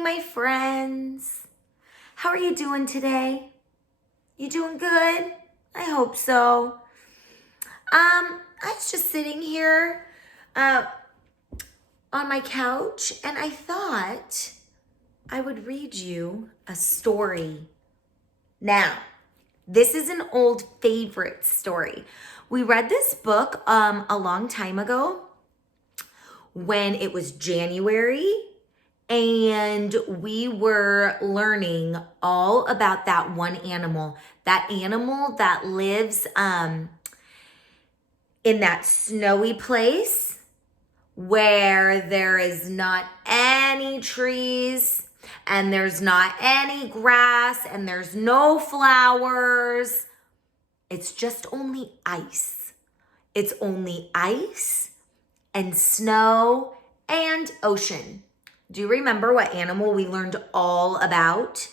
morning, my friends. How are you doing today? You doing good? I hope so. I was just sitting here on my couch and I thought I would read you a story. Now, this is an old favorite story. We read this book a long time ago when it was January, and we were learning all about that one animal that lives in that snowy place where there is not any trees and there's not any grass and there's no flowers. It's just only ice. It's only ice and snow and ocean. Do you remember what animal we learned all about?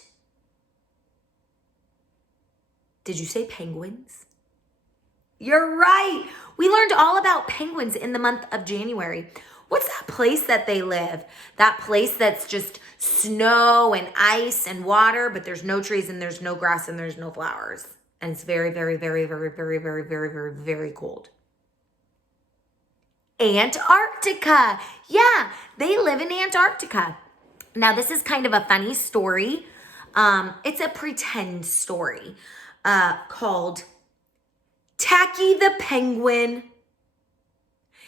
Did you say penguins? You're right. We learned all about penguins in the month of January. What's that place that they live? That place that's just snow and ice and water, but there's no trees and there's no grass and there's no flowers. And it's very, very, very, very, very, very, very, very, very cold. Antarctica. Yeah, they live in Antarctica. Now, this is kind of a funny story. It's a pretend story called Tacky the Penguin.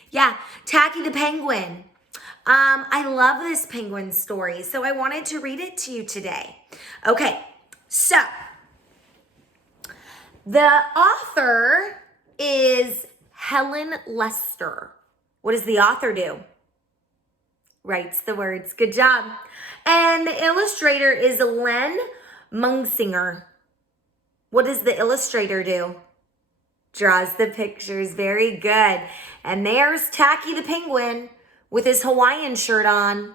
Yeah, Tacky the Penguin. I love this penguin story, so I wanted to read it to you today. Okay, so the author is Helen Lester. What does the author do? Writes the words. Good job. And the illustrator is Len Mungsinger. What does the illustrator do? Draws the pictures. Very good. And there's Tacky the Penguin with his Hawaiian shirt on.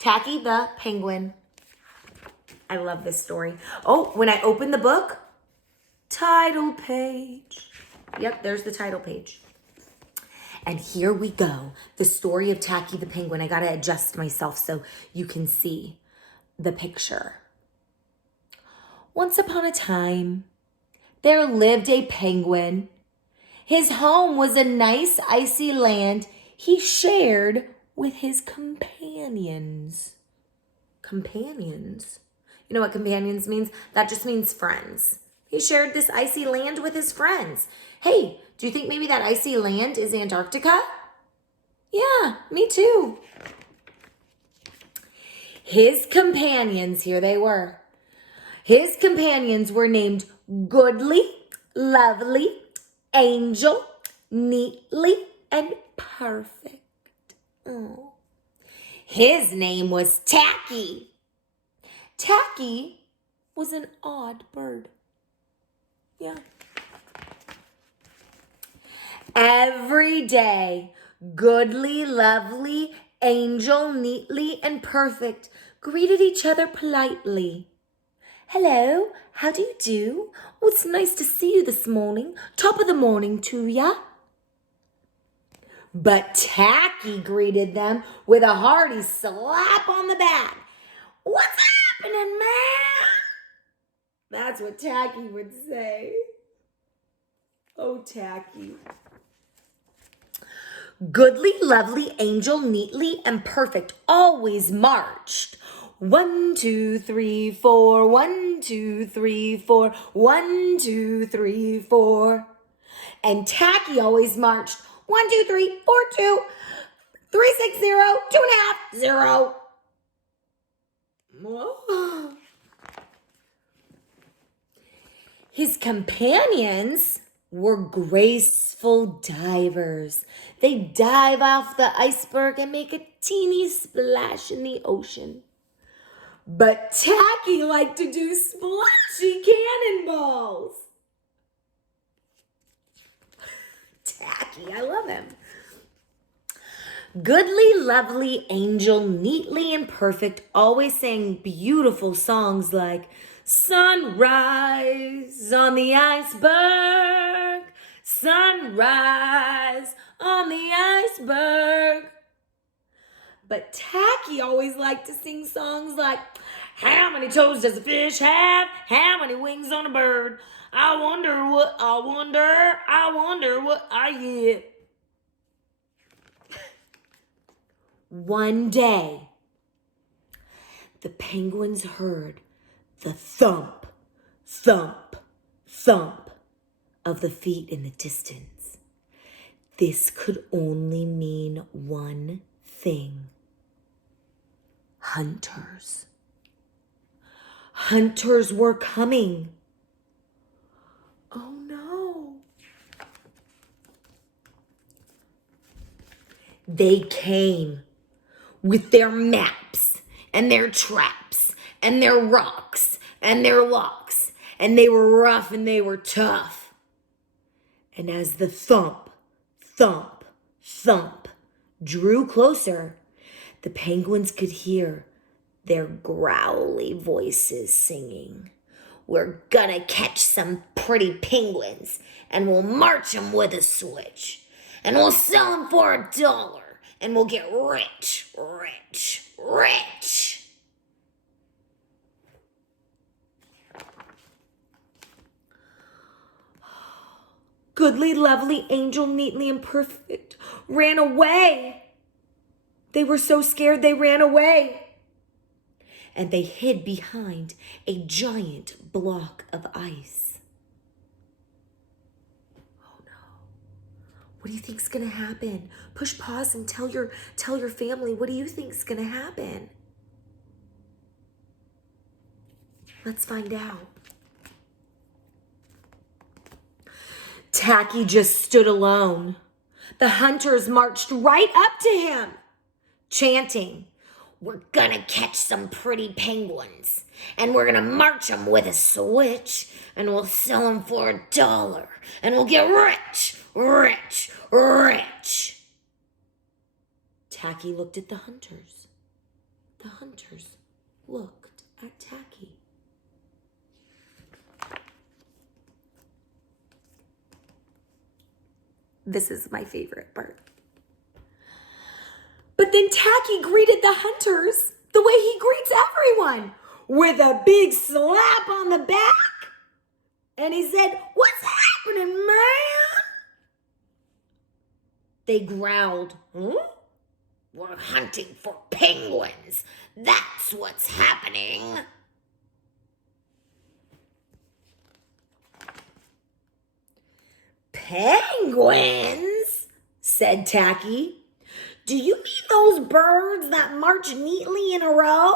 Tacky the Penguin. I love this story. Oh, when I open the book, title page. Yep, there's the title page. And here we go. The story of Tacky the Penguin. I got to adjust myself so you can see the picture. Once upon a time, there lived a penguin. His home was a nice icy land he shared with his companions. Companions? You know what companions means? That just means friends. He shared this icy land with his friends. Hey, do you think maybe that icy land is Antarctica? Yeah, me too. His companions, here they were. His companions were named Goodly, Lovely, Angel, Neatly, and Perfect. Oh. His name was Tacky. Tacky was an odd bird. Yeah. Every day, Goodly, Lovely, Angel, Neatly, and Perfect greeted each other politely. Hello, how do you do? Oh, it's nice to see you this morning. Top of the morning to ya. But Tacky greeted them with a hearty slap on the back. What's happening, man? That's what Tacky would say. Oh, Tacky. Goodly, Lovely, Angel, Neatly, and Perfect always marched. 1, 2, 3, 4. 1, 2, 3, 4. 1, 2, 3, 4. And Tacky always marched 1, 2, 3, 4, 2, 3, 6, 0, 2.5, 0. Whoa. His companions were graceful divers. They dive off the iceberg and make a teeny splash in the ocean. But Tacky liked to do splashy cannonballs. Tacky, I love him. Goodly, Lovely, Angel, Neatly, and Perfect always sang beautiful songs like Sunrise on the iceberg, sunrise on the iceberg. But Tacky always liked to sing songs like, how many toes does a fish have? How many wings on a bird? I wonder what I get. One day, the penguins heard the thump, thump, thump of the feet in the distance. This could only mean one thing. Hunters. Hunters were coming. Oh no. They came with their maps and their traps and their rocks and their locks, and they were rough and they were tough. And as the thump, thump, thump drew closer, the penguins could hear their growly voices singing, we're gonna catch some pretty penguins, and we'll march them with a switch, and we'll sell them for $1, and we'll get rich, rich, rich. Goodly, lovely, angel, neatly and perfect ran away. They were so scared they ran away. And they hid behind a giant block of ice. Oh no. What do you think's gonna happen? Push pause and tell your family, what do you think's gonna happen? Let's find out. Tacky just stood alone. The hunters marched right up to him, chanting, we're gonna catch some pretty penguins, and we're gonna march them with a switch, and we'll sell them for $1, and we'll get rich, rich, rich. Tacky looked at the hunters. The hunters looked at Tacky. This is my favorite part. But then Tacky greeted the hunters the way he greets everyone, with a big slap on the back. And he said, what's happening, man? They growled, We're hunting for penguins. That's what's happening. Penguins, said Tacky. Do you mean those birds that march neatly in a row?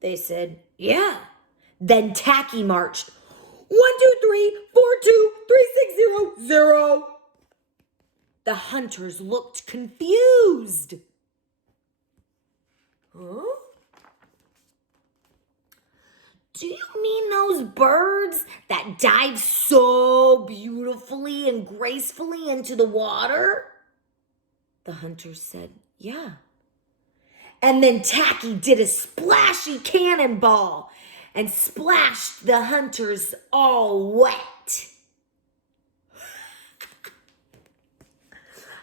They said, yeah. Then Tacky marched. 1, 2, 3, 4, 2, 3, 6, 0, 0. The hunters looked confused. Huh? Do you mean those birds that dive so beautifully and gracefully into the water? The hunters said, yeah. And then Tacky did a splashy cannonball and splashed the hunters all wet.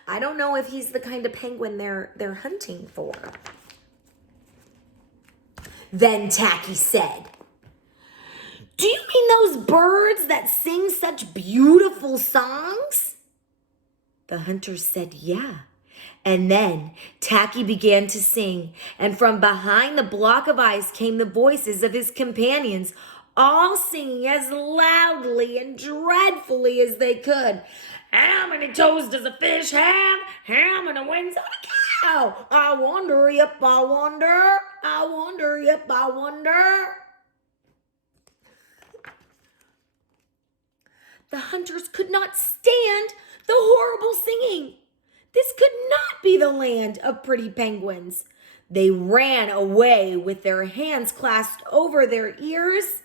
I don't know if he's the kind of penguin they're hunting for. Then Tacky said, do you mean those birds that sing such beautiful songs? The hunters said, yeah. And then Tacky began to sing, and from behind the block of ice came the voices of his companions, all singing as loudly and dreadfully as they could. How many toes does a fish have? How many wings on a cow? I wonder, yep, I wonder. I wonder, yep, I wonder. The hunters could not stand the horrible singing. This could not be the land of pretty penguins. They ran away with their hands clasped over their ears,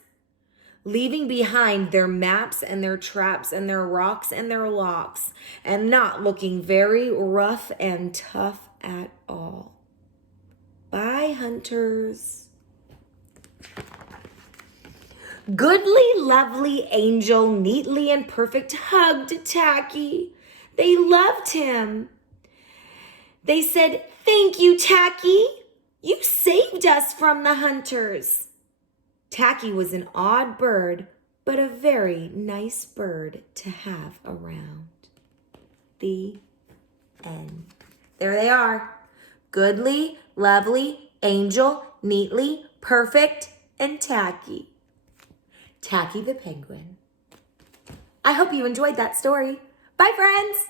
leaving behind their maps and their traps and their rocks and their locks, and not looking very rough and tough at all. Bye, hunters. Goodly, lovely angel, neatly and perfect, hugged Tacky. They loved him. They said, "Thank you, Tacky. You saved us from the hunters." Tacky was an odd bird, but a very nice bird to have around. The end. There they are. Goodly, lovely, angel, neatly, perfect, and Tacky. Tacky the Penguin. I hope you enjoyed that story. Bye, friends.